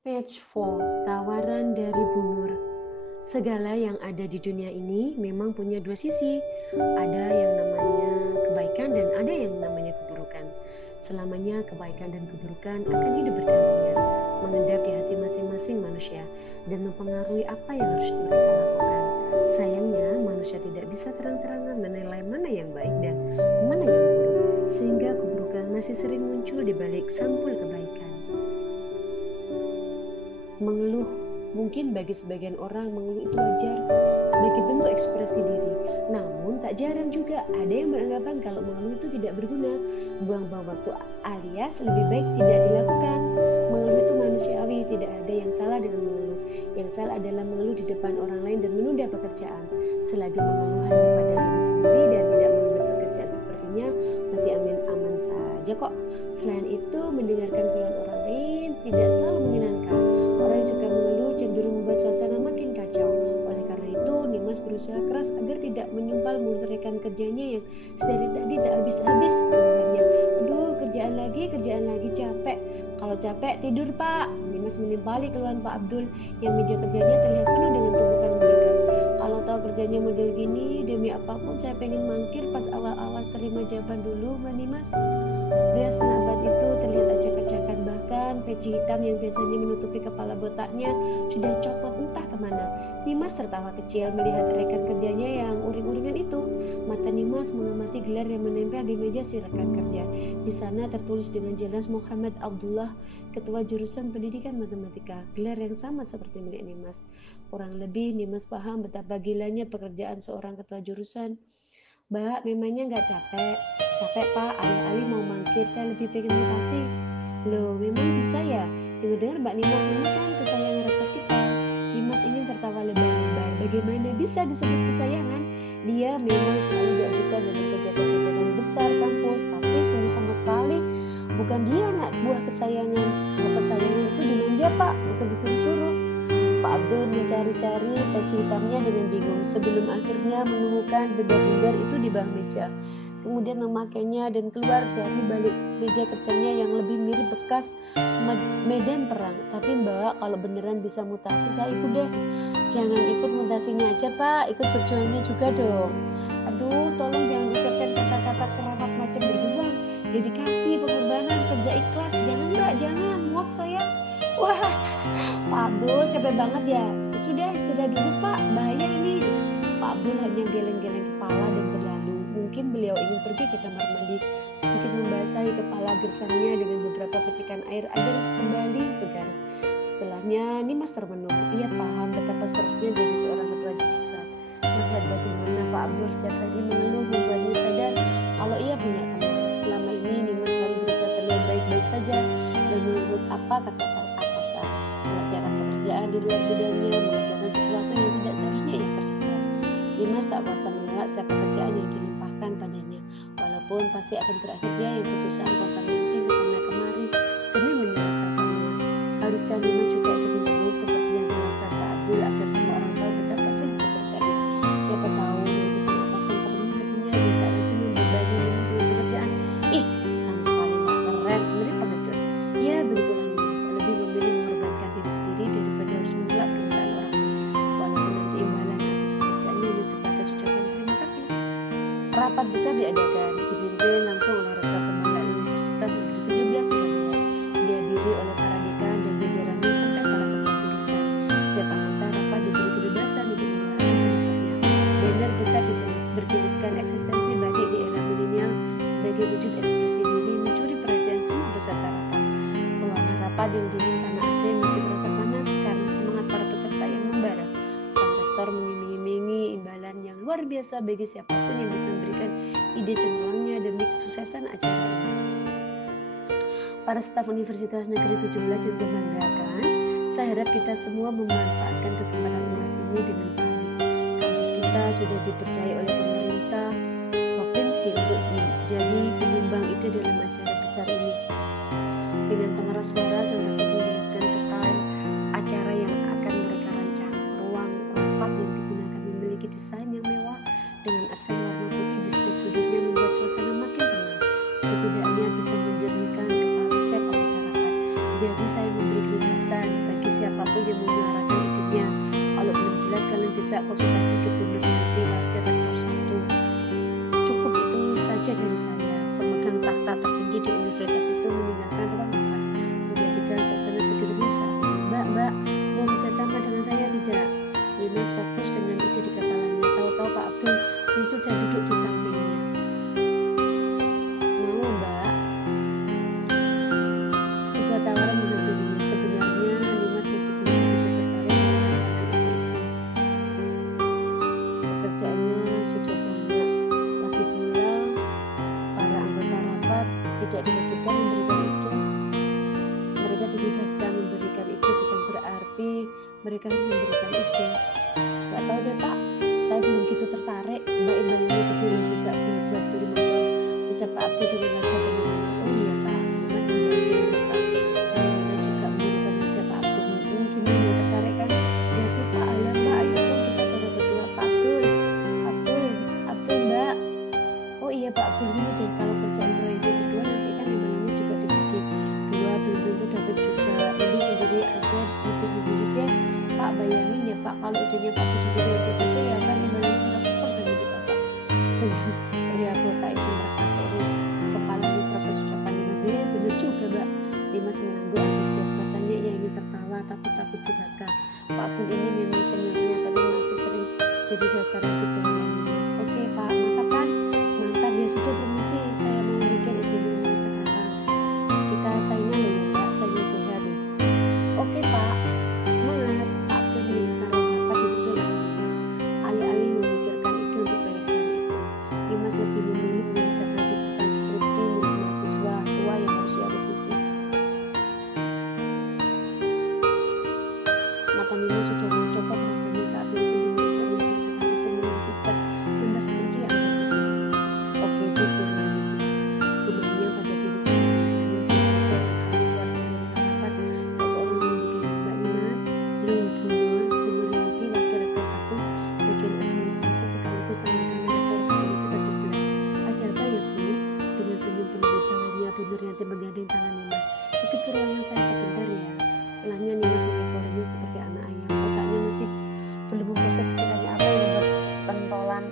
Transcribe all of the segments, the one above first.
Page 4, tawaran dari Bu Nur. Segala yang ada di dunia ini memang punya dua sisi. Ada yang namanya kebaikan dan ada yang namanya keburukan. Selamanya kebaikan dan keburukan akan hidup berdampingan, mengendap di hati masing-masing manusia dan mempengaruhi apa yang harus mereka lakukan. Sayangnya manusia tidak bisa terang-terangan menilai mana yang baik dan mana yang buruk, sehingga keburukan masih sering muncul di balik sampul kebaikan. Mengeluh, mungkin bagi sebagian orang mengeluh itu wajar sebagai bentuk ekspresi diri. Namun tak jarang juga ada yang beranggapan kalau mengeluh itu tidak berguna, buang-buang waktu alias lebih baik tidak dilakukan. Mengeluh itu manusiawi, tidak ada yang salah dengan mengeluh. Yang salah adalah mengeluh di depan orang lain dan menunda pekerjaan. Selagi mengeluh hanya pada diri sendiri dan tidak mengambil pekerjaan sepertinya masih aman-aman saja kok. Selain itu, mendengarkan keluhan orang lain tidak selalu menyenangkan. Orang yang suka mengeluh cenderung membuat suasana makin kacau. Oleh karena itu, Nimas berusaha keras agar tidak menyumpal mulut rekan kerjanya yang sedari tadi tak habis-habis keluhannya. Aduh, kerjaan lagi, capek. Kalau capek, tidur pak. Nimas menimpali keluhan Pak Abdul yang meja kerjanya terlihat penuh dengan tumpukan berkas. Kalau tahu kerjanya model gini, demi apapun saya pengen mangkir pas awal-awal terima jawaban dulu, Mbak Nimas. Pria setengah abad itu terlihat acak-acakan, bahkan peci hitam yang biasanya menutupi kepala botaknya sudah copot entah kemana. Nimas tertawa kecil melihat rekan kerjanya yang uring-uringan itu. Mata Nimas mengamati gelar yang menempel di meja si rekan kerja. Di sana tertulis dengan jelas Muhammad Abdullah, ketua jurusan pendidikan matematika, gelar yang sama seperti milik Nimas. Kurang lebih Nimas paham betapa gilanya pekerjaan seorang ketua jurusan. Mbak, memangnya nggak capek? Capek pak, alih-alih mau mangkir saya lebih pengen mutasi. Loh, memang bisa ya? Dengar-dengar Mbak Nimas ini kan kesayangan rektor kita. Nimas ingin tertawa lebar-lebar. Bagaimana bisa disebut kesayangan? Dia memang selalu diajukan dengan kegiatan-kegiatan besar kampus, tapi sungguh sama sekali bukan dia anak buah kesayangan. Kalau kesayangan itu dimanja pak, bukan disuruh-suruh. Pak Abdul mencari-cari peci hitamnya dengan bingung sebelum akhirnya menemukan benda-benda itu di bawah meja. Kemudian memakainya dan keluar dari balik meja kerjanya yang lebih mirip bekas medan perang. Tapi mbak, kalau beneran bisa mutasi saya ikut deh. Jangan ikut mutasinya aja pak, ikut berjuangnya juga dong. Aduh, tolong jangan ucapkan kata-kata keramat macam berjuang, dedikasi, pengorbanan, kerja ikhlas. Jangan mbak, jangan, muak saya. Wah, Pak Abdul capek banget ya. Sudah istirahat dulu Pak, bahaya ini. Pak Abdul hanya geleng-geleng kepala dan berlalu. Mungkin beliau ingin pergi ke kamar mandi, sedikit membasahi kepala gersangnya dengan beberapa percikan air agar kembali segar. Setelahnya Nimas termenung. Ia paham betapa stresnya jadi seorang ketua jurusan. Melihat bagaimana Pak Abdul setiap hari mengeluh membuatnya sadar kalau ia punya teman. Selama ini Nimas selalu berusaha terlihat baik-baik saja dan menurut apa kata atasan, mengerjakan pekerjaan di luar bidangnya, mengerjakan sesuatu yang tidak seharusnya ia kerjakan. Nimas tak kuasa menolak setiap pekerjaan yang dilimpahkan padanya, walaupun pasti akan berakhir dia yang kesusahan kontak-kontak kesana kemari demi menyelesaikannya. Haruskah Nimas juga ikut mengeluh seperti yang dilakukan Pak Abdul agar semua orang tahu betapa sulit pekerjaannya? Siapa tahu nanti sang atasan terpenuh hatinya dan saat itu membebani Nimas dengan pekerjaan. Ih, sama sekali nggak keren, mirip pengecut. Ya begitulah Nimas, lebih memilih mengorbankan diri sendiri daripada harus menolak permintaan orang lain, walaupun nanti imbalan atas pekerjaannya hanya sebatas ucapan terima kasih. Rapat besar diadakan, dipimpin langsung oleh Rektor Pembanggaan Universitas Negeri 17 Surabaya, dihadiri oleh para dekan dan jajarannya serta para ketua jurusan. Setiap anggota rapat diberi kebebasan untuk menyuarakan pendapatnya. Banner besar ditulis bertuliskan eksistensi badik di era milenial sebagai wujud ekspresi diri mencuri perhatian semua peserta rapat. Ruangan rapat yang dingin karena AC masih terasa panas karena semangat para peserta yang membara. Sang rektor mengiming-imingi imbalan yang luar biasa bagi siapapun yang bisa memberikan ide cemerlangnya demi kesuksesan acara ini. Para staf Universitas Negeri 17 yang saya banggakan, saya harap kita semua memanfaatkan kesempatan emas ini dengan baik. Kampus kita sudah dipercaya oleh pemerintah provinsi untuk menjadi penyumbang ide dalam acara besar ini. Dengan pengeras suara, saya dapat menjelaskan detail acara yang akan mereka rancang. Ruang rapat yang digunakan memiliki desain yang mewah dengan aksen warna putih di setiap sudutnya membuat suasana makin tenang. Setidaknya bisa menjernihkan kepala setiap anggota rapat. Jadi saya memberi kebebasan bagi siapapun yang menyuarakan idenya. Kalau belum jelas kalian bisa konsultasi ke Bu Nuryanti, Wakil Rektor 1. Cukup itu saja dari saya. Pemegang takhta tertinggi di universitas itu meninggalkan ruang rapat, menjadikan suasana begitu rusak. Mbak, mau bekerjasama dengan saya tidak? Dimas fokus dengan ide di kepalanya. Tahu-tahu Pak Abdul muncul dan duduk di sampingnya. Mau Mbak? Sebuah tawaran menghampirinya. Sebenarnya Dimas masih belum begitu tertarik dengan itu. Pekerjaannya sudah banyak. Lagi pula para anggota rapat tidak diwajibkan memberikan ide. Mereka dibebaskan memberikan ide, bukan berarti mereka harus memberikan ide. Gak tahu deh Pak, saya belum gitu tertarik. Mbak imbalannya begini bisa buat beli motor. Udah Pak Abdul dengan wajah bagaimana? Oh iya Pak, Mas menjadi Pak. Saya juga memberikan ide Pak Abdul. Gimana tertarik kan? Ya sih Pak, alam Mbak, ayo dong kita coba berdua. Pak Abdul Mbak. Oh iya Pak Abdul, gini deh, kalau kerjaan proyeknya berdua nanti kan imbalannya juga dibagi dua, belum tentu dapat juga. Jadi sendiri aja, itu sendiri deh Pak, bayangin ya Pak, kalau idenya Pak sendiri aja saja ya kan imbalannya 100% gitu Pak. Senyum pria kota itu merasa kepala di proses ucapan Dimas. Bener juga Mbak. Dimas mengangguk antusias, rasanya ia ingin tertawa tapi takut durhaka. Pak Abdul ini memang seniornya tapi masih sering jadi sasaran kejauhan Dimas. Oke Pak, mantap kan? Mantap ya, sudah permisi, saya mau bikin idenya sekarang. Kita saingan loh ya Mbak, saingan sehat loh. Oke Pak, semangat. Pak Abdul meninggalkan ruang rapat disusul oleh Dimas. Alih-alih memikirkan ide untuk proyeknya itu, Dimas lebih memilih mengerjakan tuntutan skripsi milik mahasiswa tua yang harus ia revisi. Mata Dimas sudah mencopot rasanya saat dia sendiri mencoba mengatakan itu memiliki step benar seperti yang ada di sini. Oke, betul ya Nini. Gumamnya pada diri sendiri. Mungkin saja yang kali keluar dari ruang rapat, seseorang menggigitnya. Mbak Dimas, belum Bu Nuryanti, Wakil Rektor 1, bagian administrasi sekaligus teman-teman rektor Universitas 17. Ada apa ya Bu? Dengan senyum penuh wibawanya, Bu Nuryanti menggandeng tangan Dimas. Ikut ke ruangan saya sebentar ya. Elahnya Dimas mengekorinya seperti anak ayam. Otaknya masih belum memproses sekiranya apa yang membuat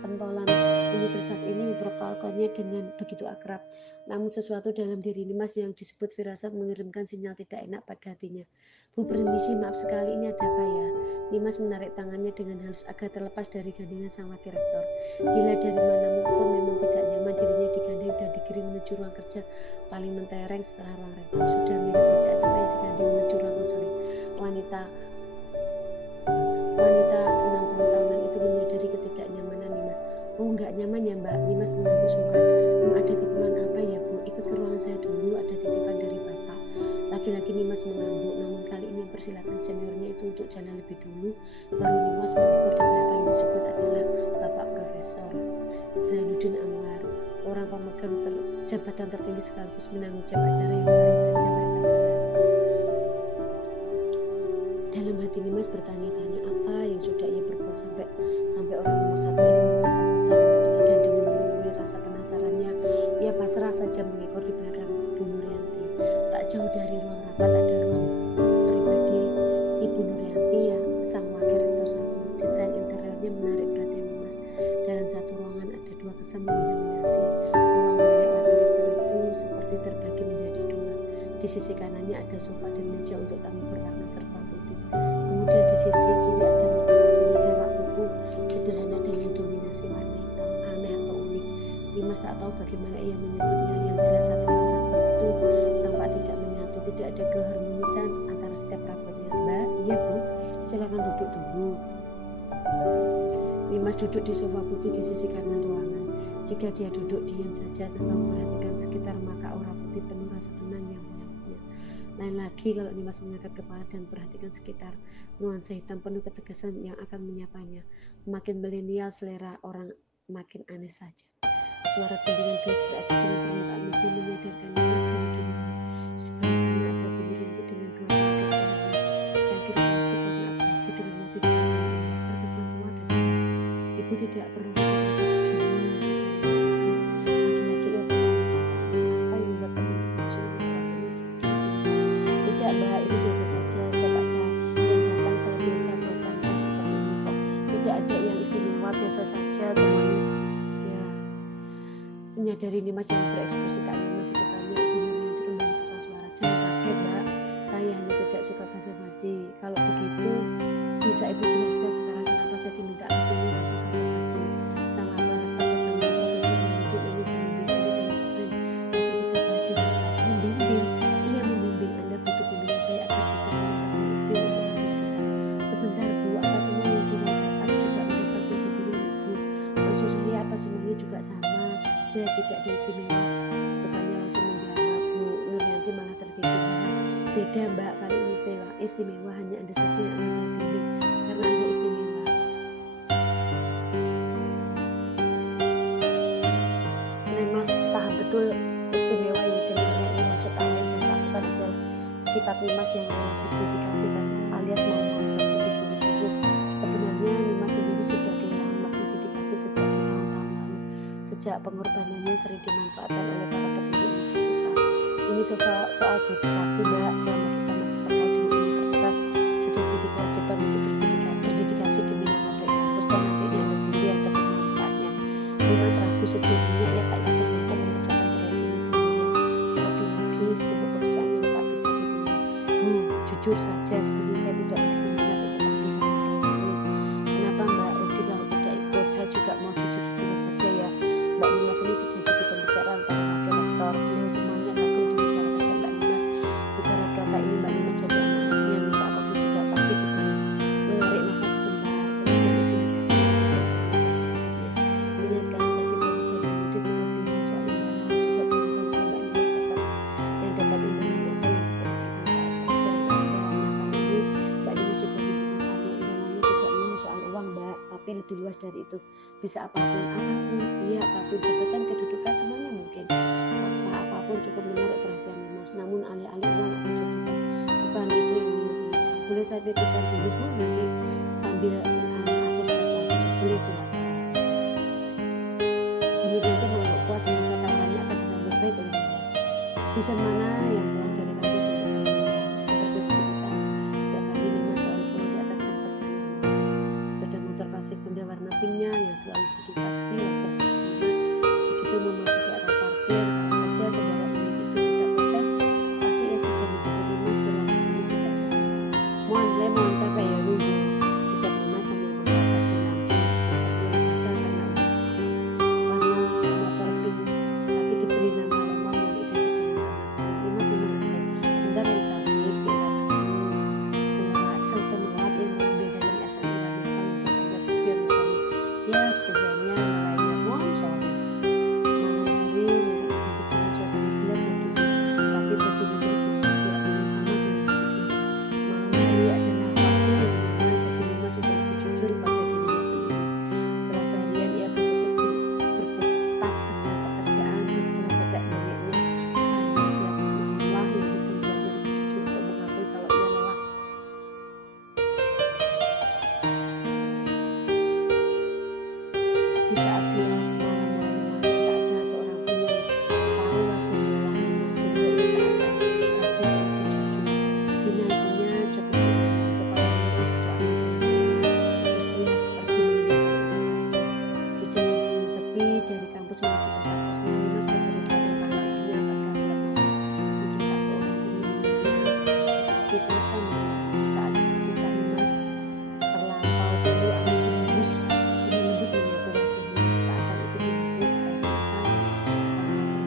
pentolan universitas ini memperlakukannya dengan begitu akrab. Namun sesuatu dalam diri Dimas yang disebut firasat mengirimkan sinyal tidak enak pada hatinya. Bu, permisi, maaf sekali, ini ada apa ya? Dimas menarik tangannya dengan halus agar terlepas dari gandengan sang wakil rektor. Gila dari mana pun memang tidak nyaman dirinya digandeng dan digiring menuju ruang kerja paling mentereng setelah ruang rektor. Sudah mirip bocah SMP yang digandeng menuju ruang konseling. Wanita 60 tahunan itu menyadari ketidaknyamanan Dimas. Oh, nggak nyaman ya Mbak? Dimas mengangguk sungkan. Ada keperluan apa ya Bu? Ikut ke ruangan saya dulu, ada titipan dari Bapak. Lagi-lagi Dimas mengangguk, namun kali ini mempersilahkan seniornya itu untuk jalan lebih dulu. Baru Dimas mengikut di belakang yang disebut adalah Bapak Profesor Zainuddin Anwar, orang pemegang jabatan tertinggi sekaligus menanggung jam acara yang baru saja mereka bahas. Dalam hati Dimas bertanya-tanya apa yang sudah ia perbuat sampai orang nomor satu ini memberikan pesan untuknya, dan demi memenuhi rasa penasarannya ia pasrah saja mengikut di belakang Bu Nuryanti. Tak jauh dari ruang rapat ada ruang pribadi Ibu Nuryanti yang sang wakil rektor 1. Desain interiornya menarik perhatian Dimas. Dalam satu ruangan ada dua kesan yang mendominasi. Ruang milik wakil rektor itu seperti terbagi menjadi dua. Di sisi kanannya ada sofa dan meja untuk tamu berwarna serba putih. Kemudian di sisi kiri ada meja dengan rak buku sederhana dengan dominasi warna hitam, aneh atau unik. Dimas tak tahu bagaimana ia menyebutnya. Yang jelas satu ruangan itu tampak tidak menyatu, tidak ada keharmonisan antara setiap rapotnya. Mbak, iya Bu, silakan duduk dulu. Dimas duduk di sofa putih di sisi kanan ruangan. Jika dia duduk diam saja tanpa memperhatikan sekitar, maka aura putih penuh rasa tenang yang menyambutnya. Lain lagi kalau Dimas mengangkat kepala dan perhatikan sekitar, nuansa hitam penuh ketegasan yang akan menyapanya. Makin milenial selera orang, makin aneh saja. Suara gendingan gas berarti dengan permukaan meja menyadarkan Dimas dari dunianya. Di sebelah sana ada Bu Nuryanti dengan dua telapak tangannya, cangkir galaksi warna abu-abu dengan motif yang indah, terkesan tua dan tua. Ibu tidak perlu berkata begini. Lagi-lagi ia bertanya, apa yang membuat kamu muncul orang ini sedih? Tidak Mbak, ini biasa saja, saya tak menyadari Nimas yang berekspresi keanehan di depannya, Ibu Nuryanti kembali buka suara. Jangan kaget, Mbak. Saya hanya tidak suka basa-basi. Kalau begitu, bisa Ibu jelaskan sekarang kenapa saya diminta ke sini untuk basa-basi? Sangat marah pada sama Profesor Yanti ini saya membimbing Anda dengan keren. Tapi kita bahas di depan. Membimbing? Iya membimbing. Anda butuh bimbingan saya agar bisa melakukan itu untuk kampus kita. Sebentar Bu, apa semua yang dilakukan juga mendapatkan bimbingan Ibu? Maksud saya apa semuanya juga sama saja, tidak istimewa? Bukannya langsung menjawab, Bu Nuryanti malah terkikir. Beda Mbak, kali ini istimewa hanya Anda saja yang akan saya bimbing karena Anda istimewa. Nimas paham betul istimewa yang jenengnya ini maksud awal dan lakukan adalah sifat Nimas yang berdedikasi alias mau saja disuruh-suruh. Sebenarnya Nimas sendiri sudah kehilangan makna dedikasi sejak bertahun-tahun lalu, sejak pengorbanannya sering dimanfaatkan oleh para penduduk universitas. Ini soal dedikasi Mbak. Selama kita masih terkait dengan universitas, sudah jadi kewajiban untuk berdedikasi demi nama baik kampus dan nantinya Anda sendiri yang dapat manfaatnya. Nimas ragu sejujurnya ia tak yakin mampu mengerjakan proyek ini sendirian. Terlebih habis untuk pekerjaan yang tak bisa ditunda. Bu, jujur saja sebelumnya saya tidak begitu minat ikut ambil sama Mbak ini. Kenapa Mbak Rudi kalau tidak ikut? Saya juga mau jujur-jujuran saja ya. Mbak Nimas ini sudah jadi pembicaraan para wakil rektor. Beliau semuanya kagum dengan cara kerja Mbak Nimas. Ibarat kata ini Mbak Nimas jadi anak-anaknya, minta apapun juga pasti diberi. Menarik nafas sebentar, mengingatkan tadi Profesor Yudi sudah bilang soal imbalan, juga berikan sama Mbak Nimas yang dapat imbalan apa yang bisa diberikan Pak Rektor. Nah kali ini Mbak Nimas juga bimbingan tanya imbalannya tidak melulu soal uang Mbak, tapi lebih luas dari itu. Bisa apapun, iya apapun, jabatan, kedudukan, semuanya mungkin. Apapun cukup menarik perhatian Nimas, namun alih-alih uang atau jabatan, bukan itu yang Nimas inginkan. Boleh saya pikirkan dulu Bu, nanti sambil atur jadwal. Boleh silakan. Kemudian menganggap puas merasa tawarannya akan disambut baik oleh Nimas. Jurusan mana yang pulang dari kampus yang terkenal? Seperti fakultas. Setiap hari Nimas selalu pulang di atas jam kerja normal. Sepeda motor klasik Honda warna pinknya yang selalu jadi saksi wajah Nimas. Begitu memasuki area parkir, kalau saja kendaraan itu bisa protes, pasti ia sudah menjadi Nimas berulang-ulang sejak sore. Mohon capek ya Bu, ucap Nimas sambil mengangkat lampu motornya yang kaca karena warna motor pink, tapi diberi nama lemon yang identik dengan warna kuning. Nimas mengecek, bentar yang cantik, dielak dulu. Selesai mengelap, ia mengambil helm SMI warna hitam yang berbayar di spion motornya. Ya, spionnya melayar, mohon sorry. Malam hari mungkin identik dengan suasana gelap dan dingin, tapi bagi Nimas malam itu artinya sama dengan jujur. Malam hari adalah waktu yang nyaman bagi Nimas sudah lebih jujur pada dirinya sendiri. Setelah seharian ia berkutat dengan pekerjaan dan segala tetek banyaknya, hanya tiap malamlah yang bisa membuatnya lebih jujur untuk mengakui kalau ia lelah. Di saat gelap malam mulai memasuki, tak ada seorang pun yang tahu wajah lelah Nimas sehingga ia tak akan ragu untuk jujur. Dinantinya cukup lama, kepala Nimas sudah amat lelah, bersiap pergi meninggalkan anak-anak. Di jalan yang sepi dari kampus menuju tempat kosnya, Nimas berada di belakang lainnya apakah gelap malam. Mungkin tak seorang pun mengenalnya, tetapi terasa mengenalnya. Saat berpisah Nimas terlampau pilu angin berhembus dengan lembut menyapu wajahnya. Seakan itu dihembus air mata yang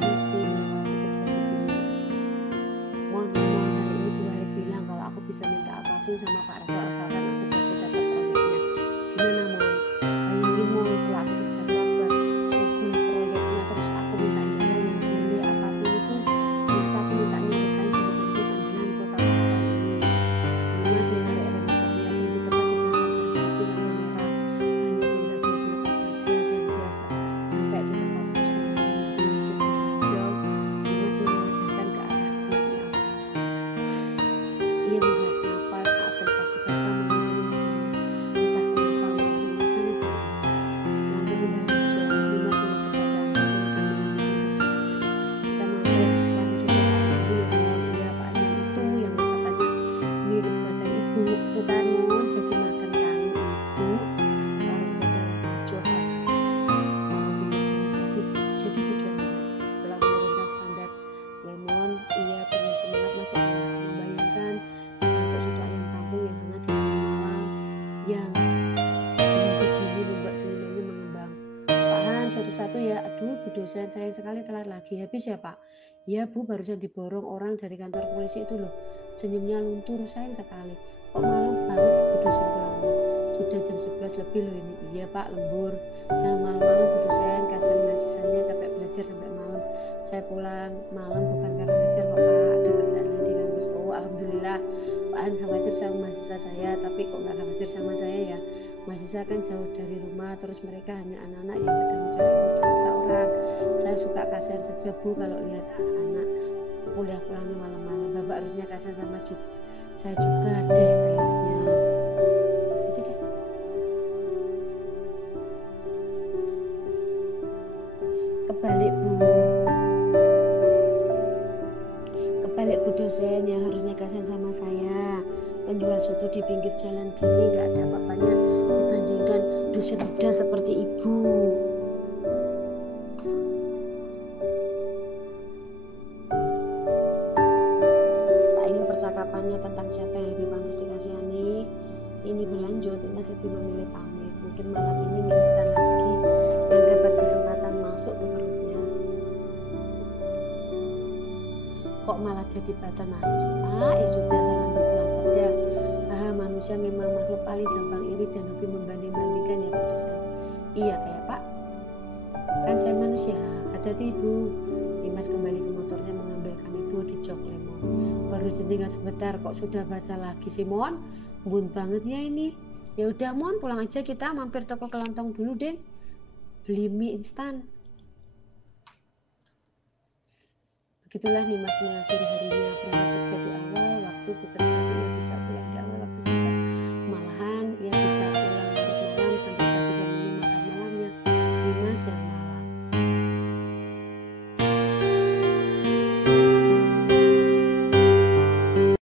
permisi melewati kedua pipi Nimas. Mohon hari ini Bu Harik bilang kalau aku bisa minta apapun sama Pak Rektor asalkan aku bisa dapat proyeknya. Gimana Mon? Bayangin Mon, setelah aku kerja keras buat ngebul proyeknya, terus aku minta imbalan yang boleh apapun itu, ternyata aku mintanya resign jadi penghuni panggilan kota pahlawan ini. Nimas menarik rem motornya, berhenti tepat di belakang garis polisi lampu merah. Hanya tinggal 2 meter saja dan dia sampai di tempat kosnya. Dengan pintu menonjol, Nimas menengadahkan ke arah gelapnya awan. Ia menghela nafas, tak sensasi pertama lagi habis ya Pak? Ya Bu, barusan diborong orang dari kantor polisi itu loh. Senyumnya luntur, sayang sekali. Kok malam banget Bu dosen pulangnya? Sudah jam 11 lebih loh ini. Iya Pak, lembur. Jangan malam-malam Bu dosen, kasihan mahasiswanya capek belajar sampai malam. Saya pulang malam bukan karena ngajar kok Pak, ada kerjaan lain di kampus. Oh Alhamdulillah, Pak An khawatir sama mahasiswa saya, tapi kok nggak khawatir sama saya ya? Mahasiswa kan jauh dari rumah, terus mereka hanya anak-anak yang sedang mencari untuk kita orang. Saya suka kasihan saja Bu kalau lihat anak kuliah pulangnya malam-malam. Bapak harusnya kasihan sama saya juga deh kayaknya. Itu deh. Kebalik Bu. Kebalik Bu dosen yang harusnya kasihan sama saya. Penjual soto di pinggir jalan gini nggak ada apa-apanya dibandingkan dosen muda seperti Ibu. Tak ingin percakapannya tentang siapa yang lebih pantas dikasihani ini berlanjut, Imas lebih memilih pamit. Mungkin malam ini mie instan lagi yang dapat kesempatan masuk ke perutnya. Kok malah jadi batal nasib sih Pak? Ya sudah, saya lanjut pulang saja. Manusia memang makhluk paling gampang iri dan hobi membanding-bandingkan ya Bu dosen. Iya kayak Pak, kan saya manusia. Hati-hati Ibu. Dimas kembali ke motornya mengambilkan Ibu di jok lemon. Baru ditinggal sebentar kok sudah basah lagi sih Mon. Bun banget ya ini. Ya udah Mon, pulang aja kita, mampir toko kelontong dulu deh. Beli mie instan. Begitulah Dimas mengakhiri harinya berangkat kerja di awal waktu bekerja